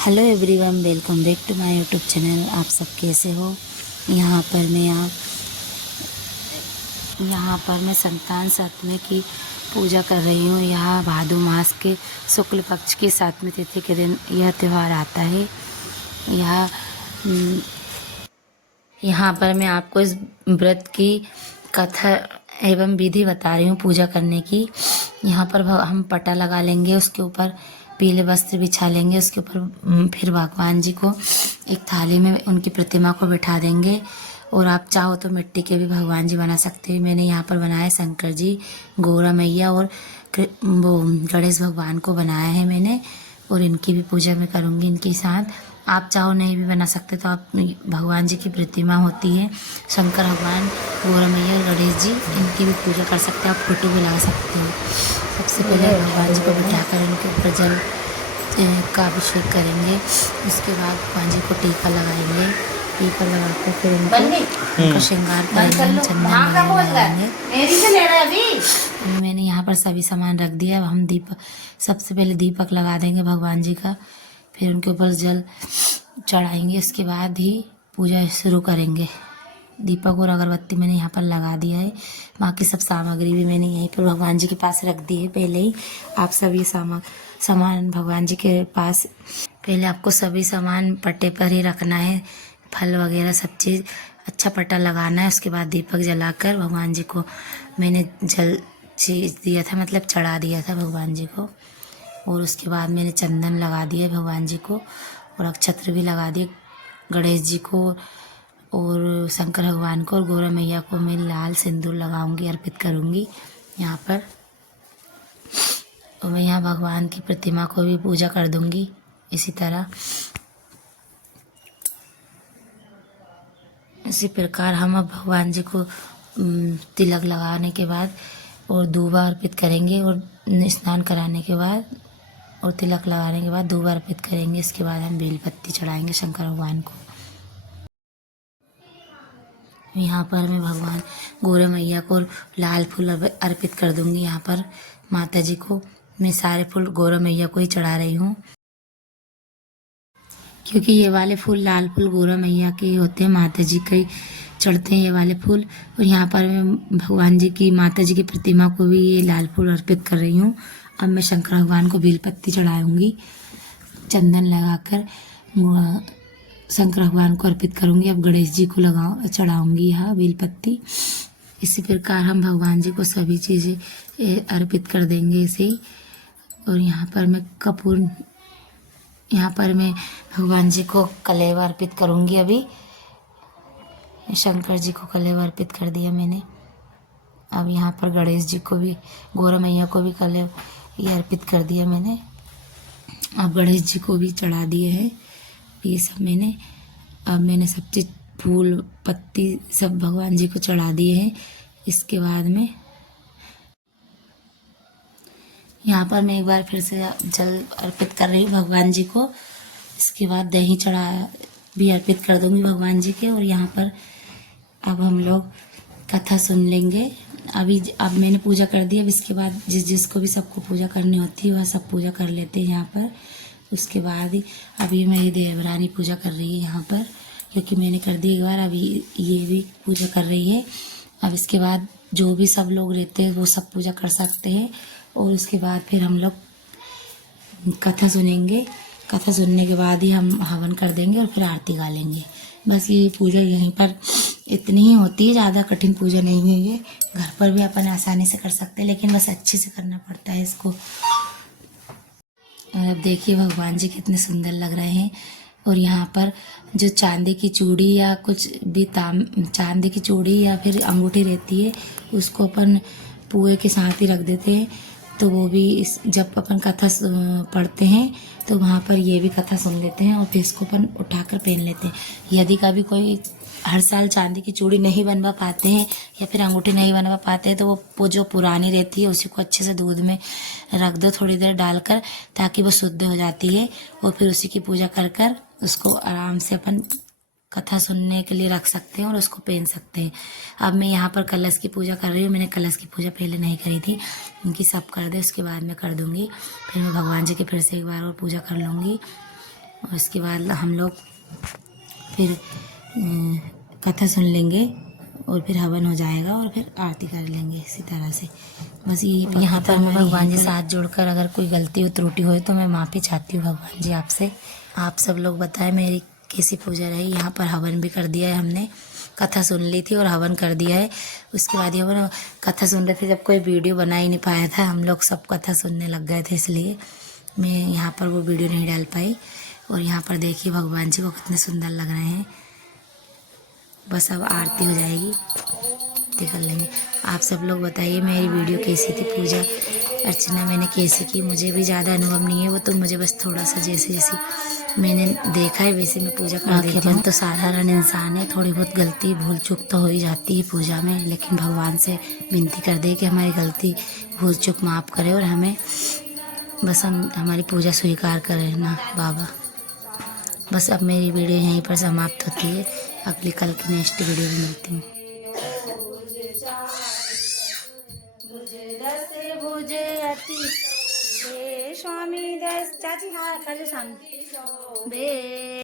Hello everyone, welcome back to my YouTube channel. आप सब कैसे हो? यहाँ पर मैं संतान सप्तमी की पूजा कर रही हूँ। यहाँ भादो मास के शुक्ल पक्ष की 7वीं तिथि के दिन यह त्यौहार आता है। यहाँ पर मैं आपको इस व्रत की कथा एवं विधि बता रही हूँ पूजा करने की। यहाँ पर हम पटा लगा लेंगे, उसके ऊपर पीले वस्त्र बिछा लेंगे, उसके ऊपर फिर भगवान जी को एक थाली में उनकी प्रतिमा को बिठा देंगे। और आप चाहो तो मिट्टी के भी भगवान जी बना सकते हैं। मैंने यहाँ पर बनाया शंकर जी, गौरा मैया और वो गणेश भगवान को बनाया है मैंने। और इनकी भी पूजा मैं करूँगी इनके साथ। आप चाहो नहीं भी बना सकते तो आप भगवान जी की प्रतिमा होती है, शंकर भगवान, गौरा मैया, गणेश जी, इनकी भी पूजा कर सकते हैं। आप फोटो भी लगा सकते हो। सबसे पहले भगवान जी को बिठाकर इनके ऊपर जल का अभिषेक करेंगे। उसके बाद भगवान जी को टीका लगाएंगे। टीका लगाकर फिर उनका श्रृंगार करेंगे, चंदन लगाएंगे। मैंने यहाँ पर सभी सामान रख दिया। अब हम सबसे पहले दीपक लगा देंगे भगवान जी का, फिर उनके ऊपर जल चढ़ाएंगे। उसके बाद ही पूजा शुरू करेंगे। दीपक और अगरबत्ती मैंने यहाँ पर लगा दिया है। बाकी सब सामग्री भी मैंने यहीं पर भगवान जी के पास रख दी है पहले ही। आप सभी सामान भगवान जी के पास पहले आपको सभी सामान पट्टे पर ही रखना है। फल वगैरह सब चीज़ अच्छा पट्टा लगाना है। उसके बाद दीपक जलाकर भगवान जी को मैंने जल चीज दिया था, मतलब चढ़ा दिया था भगवान जी को। और उसके बाद मैंने चंदन लगा दिया भगवान जी को और अक्षत्र भी लगा दिए गणेश जी को और शंकर भगवान को। और गौरा मैया को मैं लाल सिंदूर लगाऊंगी, अर्पित करूंगी यहाँ पर। और मैं यहाँ भगवान की प्रतिमा को भी पूजा कर दूंगी इसी तरह। इसी प्रकार हम अब भगवान जी को तिलक लगाने के बाद और दूबा अर्पित करेंगे और स्नान कराने के बाद और तिलक लगाने के बाद दूबा अर्पित करेंगे। इसके बाद हम बेलपत्ती चढ़ाएंगे शंकर भगवान को। यहाँ पर मैं भगवान गौरा मैया को लाल फूल अर्पित कर दूंगी। यहाँ पर माता जी को मैं सारे फूल गौरा मैया को ही चढ़ा रही हूँ, क्योंकि ये वाले फूल लाल फूल गौरा मैया के होते हैं, माता जी के चढ़ते हैं ये वाले फूल। और यहाँ पर मैं भगवान जी की माता जी की प्रतिमा को भी ये लाल फूल अर्पित कर रही हूँ। अब मैं शंकर भगवान को बेलपत्ती चढ़ाऊंगी, चंदन लगाकर शंकर भगवान को अर्पित करूंगी। अब गणेश जी को चढ़ाऊंगी यहाँ बेलपत्ती। इसी प्रकार हम भगवान जी को सभी चीज़ें अर्पित कर देंगे ऐसे ही। और यहाँ पर मैं भगवान जी को कलेवा अर्पित करूंगी। अभी शंकर जी को कलेवा अर्पित कर दिया मैंने। अब यहाँ पर गणेश जी को भी, गौरा मैया को भी कलेवा ये अर्पित कर दिया मैंने। अब गणेश जी को भी चढ़ा दिए हैं ये सब मैंने। अब मैंने सब चीज़ फूल पत्ती सब भगवान जी को चढ़ा दिए हैं। इसके बाद में यहाँ पर मैं एक बार फिर से जल अर्पित कर रही हूँ भगवान जी को। इसके बाद दही चढ़ा भी अर्पित कर दूंगी भगवान जी के। और यहाँ पर अब हम लोग कथा सुन लेंगे। अब मैंने पूजा कर दी। अब इसके बाद जिसको भी सबको पूजा करनी होती है वह सब पूजा कर लेते हैं यहाँ पर। उसके बाद ही अभी मेरी देवरानी पूजा कर रही है यहाँ पर, क्योंकि मैंने कर दी एक बार। अभी ये भी पूजा कर रही है। अब इसके बाद जो भी सब लोग रहते हैं वो सब पूजा कर सकते हैं। और उसके बाद फिर हम लोग कथा सुनेंगे। कथा सुनने के बाद ही हम हवन कर देंगे और फिर आरती गा लेंगे। बस ये पूजा यहीं पर इतनी ही होती है, ज़्यादा कठिन पूजा नहीं है ये। घर पर भी अपन आसानी से कर सकते हैं, लेकिन बस अच्छे से करना पड़ता है इसको। और अब देखिए भगवान जी कितने सुंदर लग रहे हैं। और यहाँ पर जो चांदी की चूड़ी या कुछ भी चांदी की चूड़ी या फिर अंगूठी रहती है उसको अपन पुए के साथ ही रख देते हैं। तो वो भी जब अपन कथा पढ़ते हैं तो वहाँ पर ये भी कथा सुन लेते हैं और फिर इसको अपन उठाकर पहन लेते हैं। यदि कभी कोई हर साल चांदी की चूड़ी नहीं बनवा पाते हैं या फिर अंगूठी नहीं बनवा पाते हैं तो वो जो पुरानी रहती है उसी को अच्छे से दूध में रख दो थोड़ी देर डालकर, ताकि वो शुद्ध हो जाती है। और फिर उसी की पूजा कर कर उसको आराम से अपन कथा सुनने के लिए रख सकते हैं और उसको पहन सकते हैं। अब मैं यहाँ पर कलश की पूजा कर रही हूँ। मैंने कलश की पूजा पहले नहीं करी थी, उनकी सब कर दे उसके बाद मैं कर दूँगी। फिर मैं भगवान जी की फिर से एक बार और पूजा कर लूँगी। और इसके बाद हम लोग फिर कथा सुन लेंगे और फिर हवन हो जाएगा और फिर आरती कर लेंगे इसी तरह से। बस ये यहाँ पर मैं भगवान जी से हाथ जोड़कर अगर कोई गलती हो त्रुटि हो तो मैं माफ़ी चाहती हूँ भगवान जी आपसे। आप सब लोग बताएं मेरी कैसी पूजा रही। यहाँ पर हवन भी कर दिया है हमने, कथा सुन ली थी और हवन कर दिया है। उसके बाद ये हवन कथा सुन रहे थे जब कोई वीडियो बना ही नहीं पाया था, हम लोग सब कथा सुनने लग गए थे, इसलिए मैं यहाँ पर वो वीडियो नहीं डाल पाई। और यहाँ पर देखिए भगवान जी को कितने सुंदर लग रहे हैं। बस अब आरती हो जाएगी, आरती कर लेंगे। आप सब लोग बताइए मेरी वीडियो कैसी थी, पूजा अर्चना मैंने कैसे की। मुझे भी ज़्यादा अनुभव नहीं है, वो तो मुझे बस थोड़ा सा जैसे जैसे मैंने देखा है वैसे मैं पूजा कर देती हूँ। तो साधारण इंसान है, थोड़ी बहुत गलती भूल चूक तो हो ही जाती है पूजा में, लेकिन भगवान से विनती कर दे कि हमारी गलती भूल चूक माफ़ करे और हमें बस हमारी पूजा स्वीकार करें ना बाबा। बस अब मेरी वीडियो यहीं पर समाप्त होती है, अगली कल की नेक्स्ट वीडियो में मिलती हूँ। भुजे अति स्वामी दस चाची हाँ कर सामने